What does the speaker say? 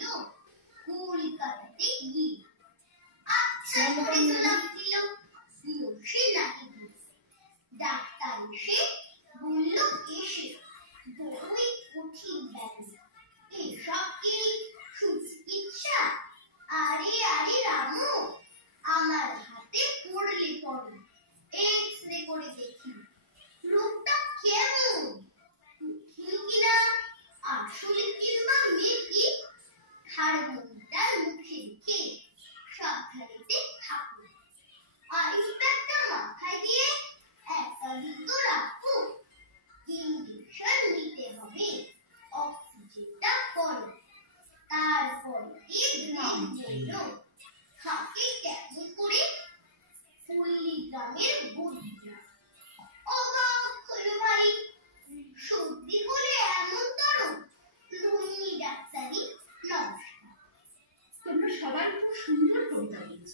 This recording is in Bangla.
হলো কলকাতাতে গিয়ে। আচ্ছা করে জবাব দিল, লোসে নাকি বলছে। ডাক্তার এসে বলল, এসে বড়ই কঠিন ব্যাধি, এসব কি সুচিকিৎসা? আরে আরে রামু, আমার হাতে পড়লে পড়ে, এক্স-রে করে দেখি রোগটা কেমন, কঠিন কিনা, আসলে কিংবা মেকি। থার্মোমিটার মুখে রেখে সাবধানেতে থাকো, আইস ব্যাগটা মাথায় দিয়ে একান্ত রাখো, ইনজেকশন নিতে হবে, অক্সিজেনটা করো, তারপর থাকে কেমন করে। পল্লীগ্রামের বন্ধুরা অবাক হলো ভাই, সর্দি হলে এমন তরম, রুমি ডাক্তারি নমস্কার। তোমরা সবাই খুব সুন্দর কবিতা বলেছ।